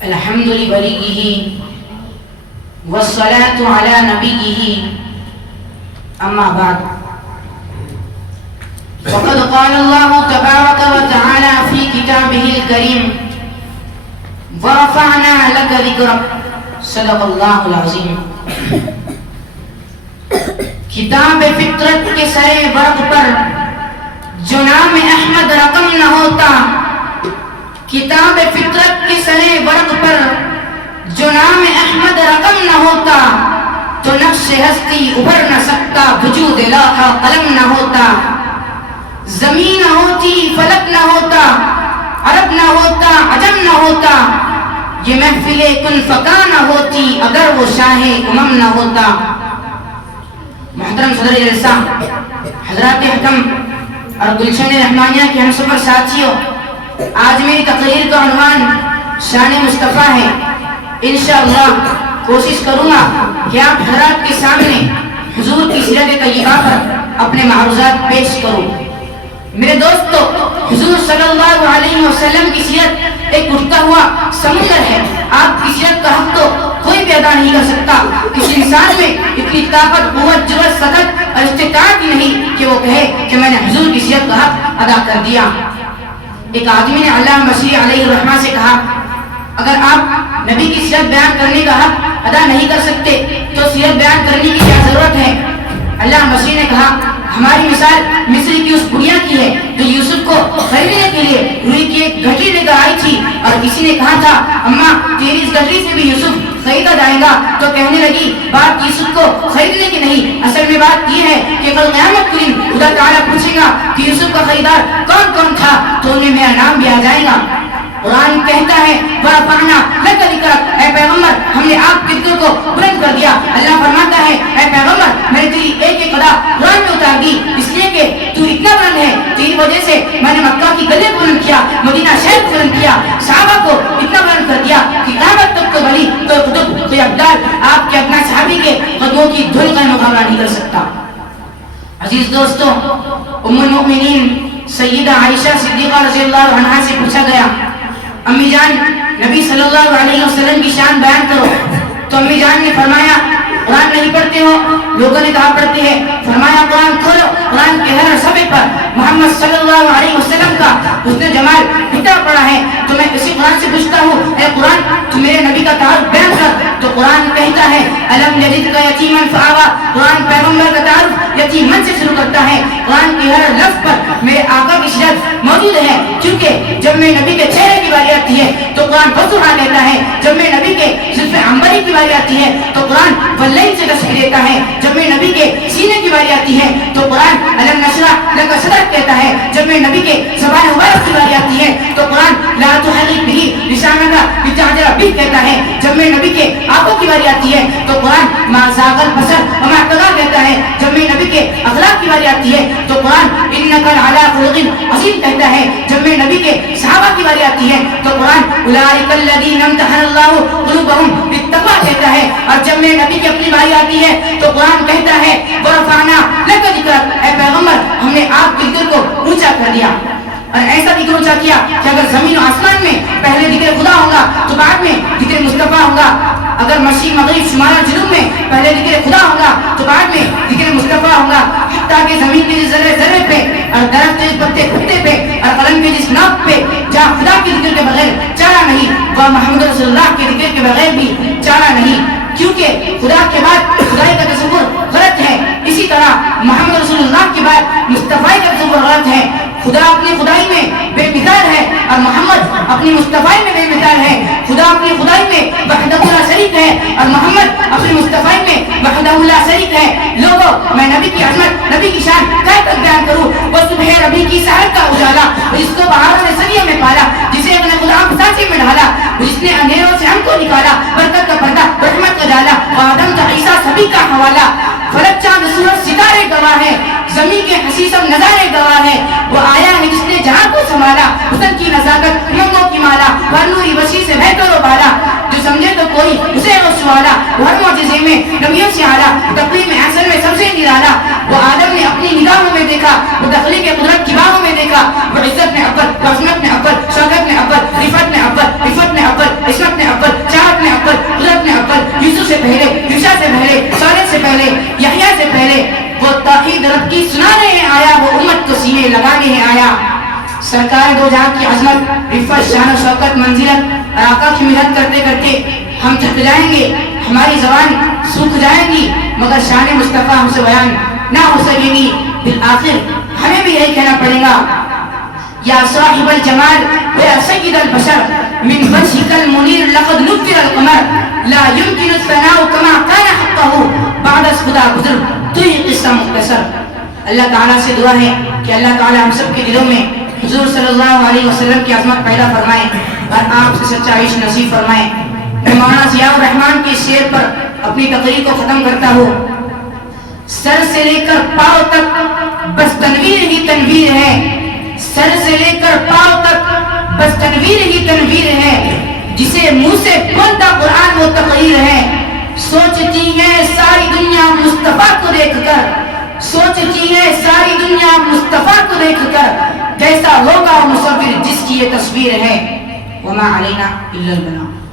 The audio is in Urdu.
الحمد لوليه والصلاة على نبيه أما بعد فقد قال الله تبارك وتعالى في كتابه الكريم ورفعنا لك ذكرك صدق الله العظيم. کتاب فطرت کے سرے ورق پر جو نام احمد رقم نہ ہوتا، کتاب فطرت کے سرے ورق پر جو نام احمد رقم نہ ہوتا تو نقش ہستی ابھر نہ سکتا، وجود لوح قلم نہ ہوتا. زمین نہ ہوتی، فلک نہ ہوتا، عرب نہ ہوتا، عجم نہ ہوتا، یہ محفل کن فکا نہ ہوتی اگر وہ شاہ امم نہ ہوتا. محترم صدر جلسہ، حضرات حکم اور گلشن رحمانیہ کے ہم سفر ساتھیوں، آج میری تقریر کا عنوان شان مصطفیٰ ہے. انشاءاللہ کوشش کروں گا کہ آپ حضرات کے سامنے حضور کی سیرت طیبہ پر اپنے معروضات پیش کروں. میرے دوستو، حضور صلی اللہ علیہ وسلم کی سیرت ایک اٹھتا ہوا سمندر ہے. آپ کی سیرت کا حق تو کوئی بھی ادا نہیں کر سکتا. کسی انسان میں اتنی طاقت، قوت، جرأت، صدق اور استطاعت ہی نہیں کہ وہ کہے کہ میں نے حضور کی سیرت کا حق ادا کر دیا. ایک آدمی نے علامہ مسیح علیہ الرحمہ سے کہا، اگر آپ نبی کی سیرت بیان کرنے کا حق ادا نہیں کر سکتے تو سیرت بیان کرنے کی کیا ضرورت ہے؟ علامہ مسیح نے کہا، ہماری مثال مصر کی اس بڑیا کی ہے جو یوسف کو خریدنے کے لیے روئی کی ایک گھٹی لے کر آئی تھی، اور کسی نے کہا تھا اماں تیری اس گھٹی سے بھی یوسف خریدا جائے گا، تو کہنے لگی بات یوسف کو خریدنے کی نہیں، اصل میں بات یہ ہے کہ کل قیامت کے دن خدا تعالیٰ پوچھے گا کہ یوسف کا خریدار کون کون تھا، تو انہیں میرا نام بھی آ جائے گا. قرآن کہتا ہے وَرَفَعْنَا لَكَ ذِكْرَكَ، اے پیغمبر ہم نے آپ کے ذکر کو بلند کر دیا. اللہ فرماتا ہے اے پیغمبر میں نے تیری ایک ایک ادا قرآن میں اتار دی، اس لیے کہ تو اتنا بلند ہے، تیری وجہ سے میں نے مکہ کی گلے کو بلند کیا، مدینہ شہر کو بلند کیا، صحابہ کو اتنا بلند کر دیا کہ قیامت تک تو بلی تو قطب کوئی ابدال آپ کے اپنا صحابی کے قدموں کی دھول کا مقابلہ نہیں کر سکتا. عزیز دوستو، ام المؤمنین سیدہ عائشہ صدیقہ رضی اللہ عنہا سے پوچھا گیا، امی جان نبی صلی اللہ علیہ وسلم کی شان بیان کرو، تو امی جان نے فرمایا قرآن نہیں پڑھتے ہو؟ لوگوں نے کہا پڑھتے ہیں. فرمایا قرآن کھولو، قرآن کے ہر صفحے پر محمد صلی اللہ علیہ وسلم کا حسن جمال لکھا پڑا ہے. تو میں اسی قرآن سے پوچھتا ہوں اے قرآن تو میرے نبی کا تعارف بیان کر. تو قرآن کہتا ہے الم یجدک یتیما فآویٰ، قرآن پیغمبر کا تعارف یتیمن سے شروع کرتا ہے. قرآن کے ہر لفظ پر میرے آقا کی سیرت موجود ہے، کیونکہ جب میں نبی کے چہرے کی باری آتی ہے تو قرآن بسرا لیتا ہے، جب میں نبی کے زلف عنبری کی باری آتی ہے تو قرآن واللیل سے تشبیہ دیتا ہے، جب میں نبی کے سینے کی باری آتی ہے تو قرآن الم نشرح لک صدرک کہتا ہے، جب میں نبی کے زبان مبارک کی باری آتی ہے تو قرآن لا تحرک به لسانک لتعجل به کہتا ہے، جب میں نبی کے آنکھوں کی باری آتی ہے تو قرآن ما زاغ البصر وما طغى کہتا ہے، جب میں نبی کے اخلاق کی باری آتی ہے تو قرآن انک لعلی خلق عظیم کہتا ہے، جب میں نبی کے صحابہ کی باری آتی ہے تو قرآن اولئک الذین امتحن اللہ قلوبهم بالتقوی کہتا ہے، اور جب میں نبی کی اپنی باری آتی ہے تو قرآن کہتا ہے ورفعنا لک ذکرک، اے پیغمبر ہم نے آپ کے ذکر کو اونچا کر دیا. اور ایسا بھی اونچا کیا کہ اگر زمین و آسمان میں پہلے ذکر خدا ہوگا تو بعد میں ذکر مصطفیٰ ہوگا، اگر مشرق مغرب شمال اور جنوب میں پہلے ذکر خدا ہوگا تو بعد میں ذکر مصطفیٰ ہوگا، حتیٰ کہ زمین کے جس ذرے ذرے پہ اور درخت کے جس پتے پتے پہ اور قلم کے جس ناپ پہ جہاں خدا کے ذکر کے بغیر چارہ نہیں، وہ محمد رسول اللہ کے ذکر کے بغیر بھی چارہ نہیں، کیونکہ خدا کے بعد خدائی کا تصور غلط ہے، اسی طرح محمد رسول اللہ کے بعد مصطفیٰ کا تصور غلط ہے. خدا اپنی خدائی میں بے مثال ہے اور محمد اپنی مصطفیٰ میں بے مثال ہے. خدا اپنی خدائی میں وحدہ لا شریک ہے اور محمد اپنی مصطفیٰ میں وحدہ لا شریک ہے. لوگوں میں نبی کی عظمت، نبی کی شان کہہ کر بیان کروں، وہ صبح ربی کی سحر کا اجالا، جس کو بہاروں نے صدیوں میں پالا، جسے اپنے خدا سانچے میں ڈالا، جس نے اندھیروں سے ہم کو نکالا، برکت کا پردہ رحمت کا ڈالا، آدم کا عیسیٰ سبھی کا حوالہ. فلک چاند سورج ستارے گواہ ہے، زمین کے حسیسم نظارے گواہ ہے. وہ آیا ہے جس نے جہاں کو سنبھالا، حسن کی نزاکت رنگوں کی مالا، برنوری وسیع سے بہتر و بالا، جو سمجھے تو کوئی اسے غص والا. ہر معجزے میں نبیوں سے اعلیٰ، تقویم میں احسن میں سب سے نرالا. وہ آدم نے اپنی نگاہوں میں دیکھا، وہ تخلیق قدرت کی باہوں میں دیکھا. وہ عزت میں اول، عظمت میں اول، شوکت میں اول، رفت میں اول، عفت میں اول، عصمت میں اول، سے پہلے، یوشع سے پہلے، صالح سے پہلے، یحییٰ سے پہلے وہ توحید رب کی سنانے ہے آیا، وہ امت کو سینے لگانے ہے آیا۔ سرکار دو جہاں کی عظمت، عفت، شان و شوکت، منزلت اور آقا کی مدد کرتے کرتے ہم تھک جائیں گے، ہماری زبان سوکھ جائے گی، مگر شان مصطفیٰ ہم سے بیان نہ ہو سکے گی۔ بالآخر ہمیں بھی یہی کہنا پڑے گا، یا صاحب الجمال یا سید البشر من وجهك المنیر لقد نفر القمر لا يمكن الثناء كما كان حقه بعد از خدا بزرگ تو یہ قصہ مختصر۔ اللہ تعالیٰ سے دعا ہے کہ اللہ تعالیٰ ہم سب کے دلوں میں حضور صلی اللہ علیہ وسلم کی عظمت پیدا فرمائے اور آپ سے سچا عشق نصیب فرمائے۔ میں مولانا ضیاء الرحمن کے شعر پر اپنی تقریر کو ختم کرتا ہوں۔ سر سے لے کر پاؤں تک بس تنویر ہی تنویر ہے، سر سے لے کر پاؤں تک بس تنویر ہی تنویر ہے، جسے منہ سے بولتا قرآن وہ تقریر ہے۔ سوچتی ہے ساری دنیا مصطفیٰ کو دیکھ کر، سوچتی ہے ساری دنیا مصطفیٰ کو دیکھ کر، کیسا ہوگا مصور جس کی یہ تصویر ہے۔ وما علینا الا البلاغ۔